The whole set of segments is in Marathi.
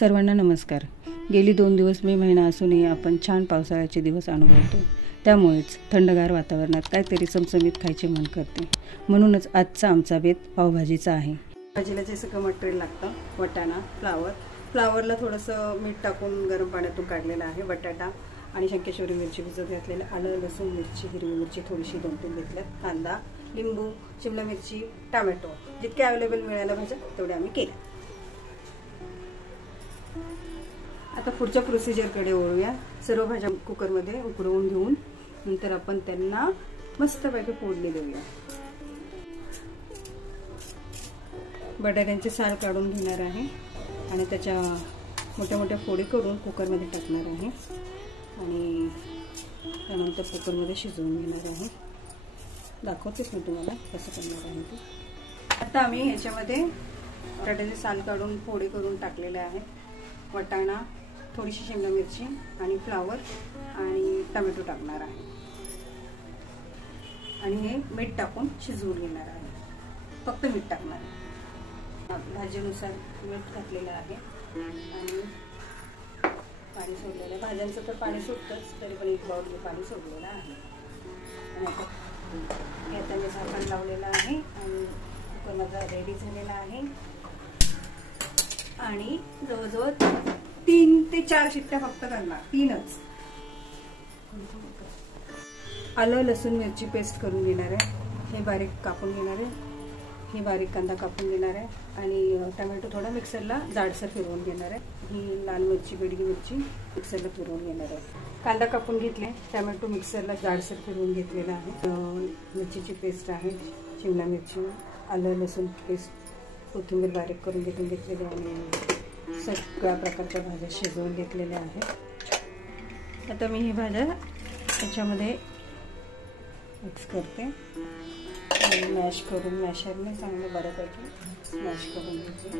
सर्वांना नमस्कार। गेली 2 दिवस मे महिना असूनही आपण छान पावसाळ्याचे दिवस अनुभवतो। त्यामुळेच थंडगार वातावरणात काहीतरी चमचमीत खायचे मन करते। म्हणूनच आजचा आमचा बेत पावभाजीचा आहे। भाजीला जे सगळं मटेरियल लागतं, वाटाणा, फ्लावरला थोडंसं मीठ टाकून गरम पाण्यातून काढलेलं आहे, बटाटा आणि शंकेश्वरी मिरची भिजत घातलेलं, आलं लसूण मिरची हिरवी मिरची थोडीशी 2-3 घेतल्यात, कांदा, लिंबू, शिमला मिरची, टोमॅटो जितके अवेलेबल मिळाल्या भाज्या तेवढे आम्ही केल्या। आता पुढच्या प्रोसिजरकडे वळूया। सर्व भाज्या कुकरमध्ये उकडवून घेऊन नंतर आपण त्यांना मस्तपैकी फोडणी देऊया। बटाट्यांचे साल काढून घेणार आहे आणि त्याच्या मोठ्या मोठ्या फोडी करून कुकरमध्ये टाकणार आहे आणि त्यानंतर कुकरमध्ये शिजवून घेणार आहे। दाखवतेच मी तुम्हाला कसं करणार आहे ते। आता आम्ही याच्यामध्ये बटाट्याचे साल काढून फोडी करून टाकलेले आहे, वाटाणा, थोडीशी शिमला मिरची आणि फ्लावर आणि टोमॅटो टाकणार आहे आणि हे मीठ टाकून शिजवून घेणार आहे। फक्त मीठ टाकणार आहे, भाजीनुसार मीठ घातलेलं आहे आणि पाणी सोडलेलं आहे। भाज्यांचं तर पाणी सुटतंच, तरी पण 1 बाउल पाणी सोडलेलं आहे आणि आता मी झाकण लावलेलं आहे आणि कुकर माझा रेडी झालेला आहे आणि जवळजवळ 3 ते 4 शिट्ट्या फक्त करणार, 3च। आलं लसूण मिरची पेस्ट करून घेणार आहे, हे बारीक कापून घेणार आहे, हे बारीक कांदा कापून घेणार आहे आणि टोमॅटो थोडा मिक्सरला जाडसर फिरवून घेणार आहे। ही लाल मिरची बेडगी मिरची मिक्सरला फिरवून घेणार आहे। कांदा कापून घेतले, टोमॅटो मिक्सरला जाडसर फिरवून घेतलेला आहे, मिरचीची पेस्ट आहे, शिमला मिरची, आलं लसूण पेस्ट, कोथिंबीर बारीक करून घेतलेली आणि सगळ्या प्रकारच्या भाज्या शिजवून घेतलेल्या आहेत। आता मी ही भाज्या याच्यामध्ये मिक्स करते आणि मॅश करून मॅशरने चांगलं बऱ्यापैकी मॅश करून घेते।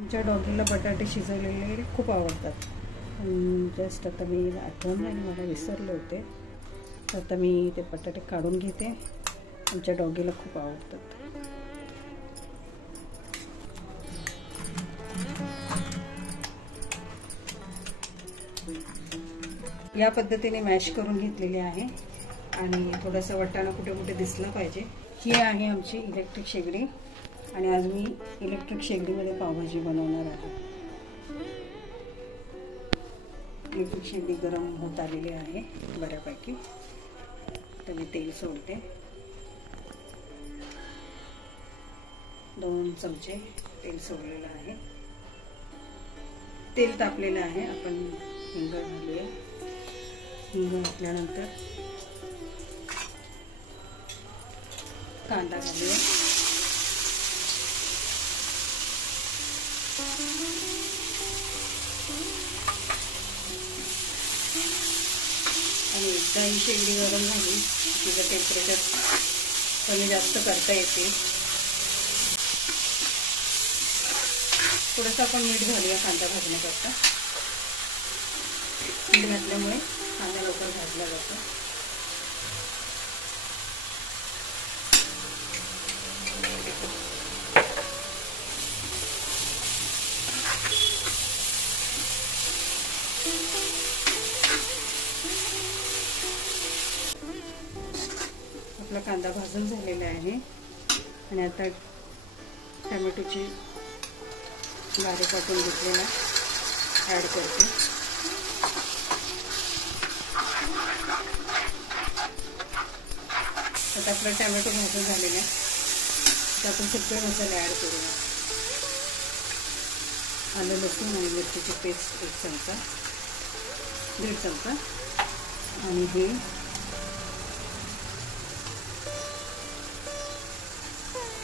आमच्या डॉगीला बटाटे शिजवलेले खूप आवडतात। जस्ट आता मी आठवण झाली, मला विसरले होते, तर आता मी ते बटाटे काढून घेते। आमच्या डॉगीला खूप आवडतात। या पद्धतीने मॅश करून घेतलेले आहे आणि थोडासा वाटाणा कुठे कुठे दिसला पाहिजे। ही आहे आमची इलेक्ट्रिक शेगडी आणि आज मी इलेक्ट्रिक शेगडीमध्ये पावभाजी बनवणार आहे। इलेक्ट्रिक शेगडी गरम होत आलेली आहे बऱ्यापैकी। तर मी तेल सोडते, 2 चमचे तेल सोडलेलं आहे। तेल तापलेलं आहे, आपण हिंग घालूया। हिंग घातल्यानंतर कांदा घालूया आणि एकदा ही शेगडी गरम झाली, तिचं टेम्परेचर कमी जास्त करता येते। थोडंसं आपण मीठ घालूया कांदा भाजण्याकरता। मीठ घातल्यामुळे कांदा लवकर भाजला जातो। आपला कांदा भाजून झालेला आहे आणि आता टोमॅटोची बारीक वाटून घेतलेला ॲड करते। आता आपला टोमॅटो भाजून झालेला आहे, तर आपण सगळे मसाले ॲड करूया। आलं लसूण आणि मिरचीची पेस्ट 1 चमचा, 1.5 चमचा आणि हे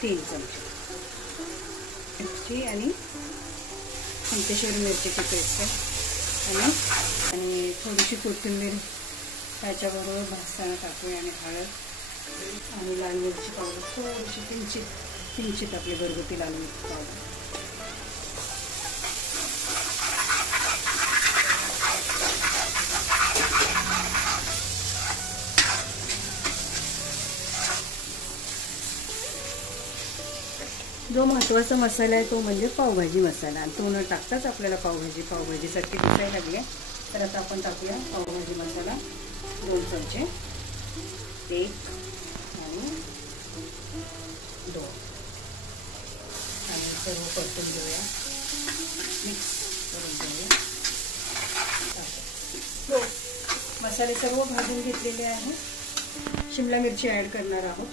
3 चमचे मिरची आणि शंकेश्वरी मिरचीची पेस्ट आहे आणि थोडीशी कोथिंबीर त्याच्याबरोबर भाजताना टाकूया आणि हळद आणि लाल मिरची पावडर थोडीशी किंचित आपली घरगुती लाल मिरची पावडर। जो महत्त्वाचा मसाला आहे तो म्हणजे पावभाजी मसाला, आणि तो न टाकताच आपल्याला पावभाजीसारखी दिसायला लागली. तर आता आपण टाकूया पावभाजी मसाला 2 चमचे, 1 आणि 2, आणि सर्व परतून घेऊया, मिक्स करून घेऊया. हो, मसाले सर्व भाजून घेतलेले आहे. शिमला मिरची ॲड करणार आहोत.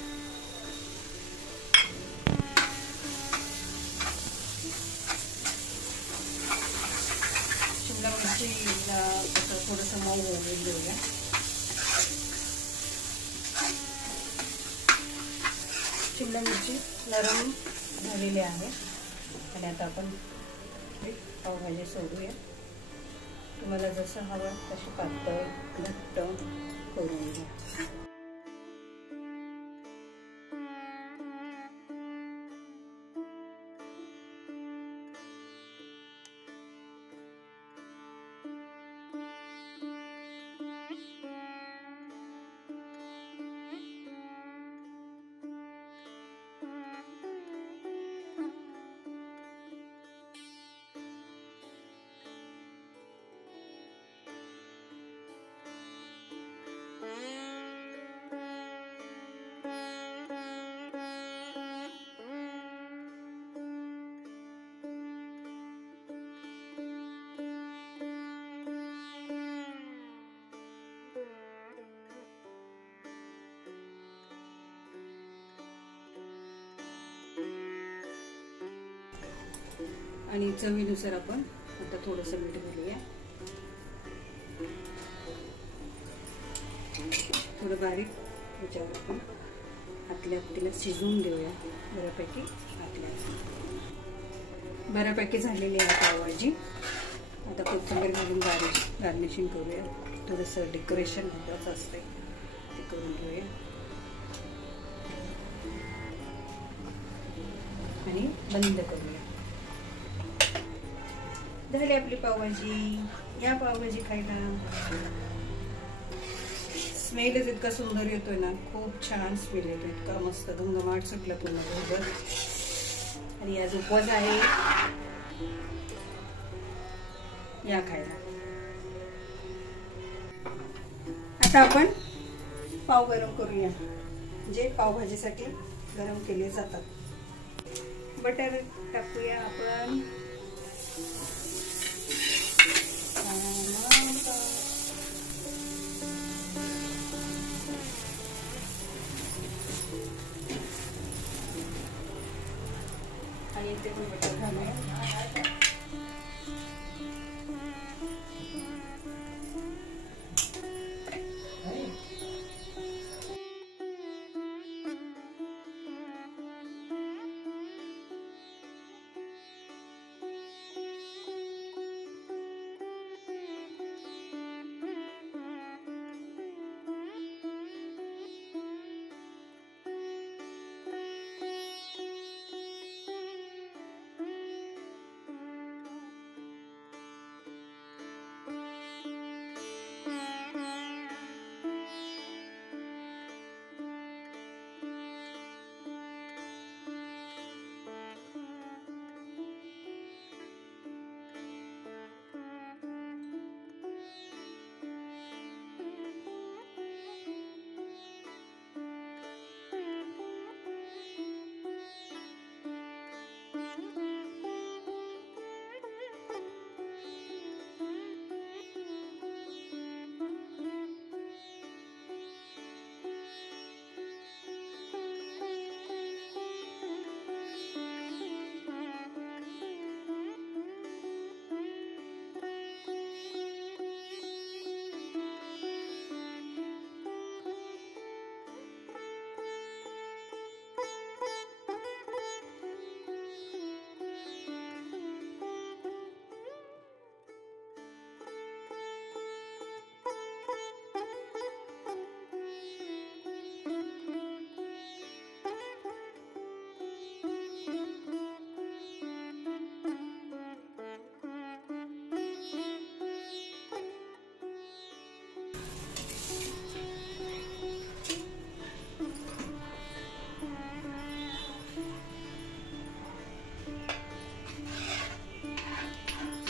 शिमला मिरचीला थोडंसं मऊ होऊन देऊया. शिमला मिरची नरम झालेली आहे, आणि आता आपण पावभाजी सोडूया. तुम्हाला जसं हवं तशी पातळ घट्ट करून घ्या. आणि चवीनुसार आपण आता थोडंसं मीठ घालूया. थोडं बारीक ह्याच्यावर आपण आपल्या तिला शिजवून देऊया बऱ्यापैकी. बऱ्यापैकी झालेली आहे पावभाजी. आता कोथिंबीर घालून गार्निशिंग करूया. थोडंसं डेकोरेशन महत्त्वाचं असते, ते करून घेऊया. आणि बंद करूया. झाली आपली पावभाजी. या पावभाजी खायला. स्मेलच इतका सुंदर येतोय ना, खूप छान स्मेल येतो, इतका मस्त घमघमाट सुटला पूर्ण बरोबर. आणि आज उपवास आहे, या खायला. आता आपण पाव गरम करूया, जे पावभाजीसाठी गरम केले जातात. बटर टाकूया आपण. आणि इथे पण बटर घालूया.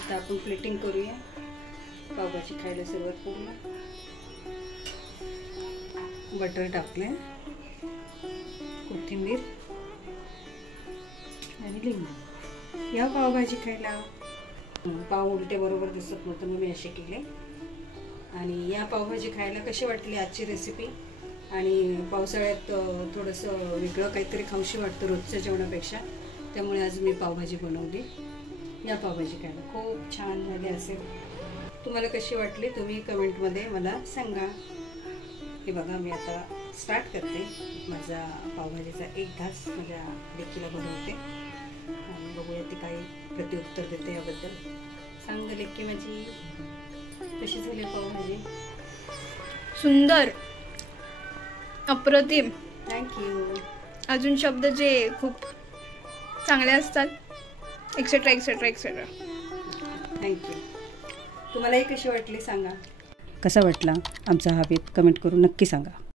आता आपण प्लेटिंग करूया. पावभाजी खायला सुरुवात करूया. बटर टाकले, कोथिंबीर आणि लिंबू. या पावभाजी खायला. पाव उलटे बरोबर दिसत नव्हतं मग मी असे केले. आणि या पावभाजी खायला कशी वाटली आजची रेसिपी. आणि पावसाळ्यात थोडंसं वेगळं काहीतरी खाऊशी वाटतं रोजच्या जेवणापेक्षा, त्यामुळे आज मी पावभाजी बनवली. या पावभाजी खायला खूप छान झाली असेल. तुम्हाला कशी वाटली तुम्ही कमेंटमध्ये मला सांगा. हे बघा मी आता स्टार्ट करते माझा पावभाजीचा एक घास माझ्या लेकीला बनवते आणि बघूया ती काही प्रत्युत्तर देते याबद्दल. सांग लेकी माझी, कशी झाली पावभाजी? सुंदर, अप्रतिम. थँक्यू. अजून शब्द जे खूप चांगले असतात, एक्सेट्रा एक्सेट्रा एक्सेट्रा. थँक्यू. तुम्हालाही कशी वाटली सांगा. कसा वाटला आमचा हा बेत कमेंट करून नक्की सांगा.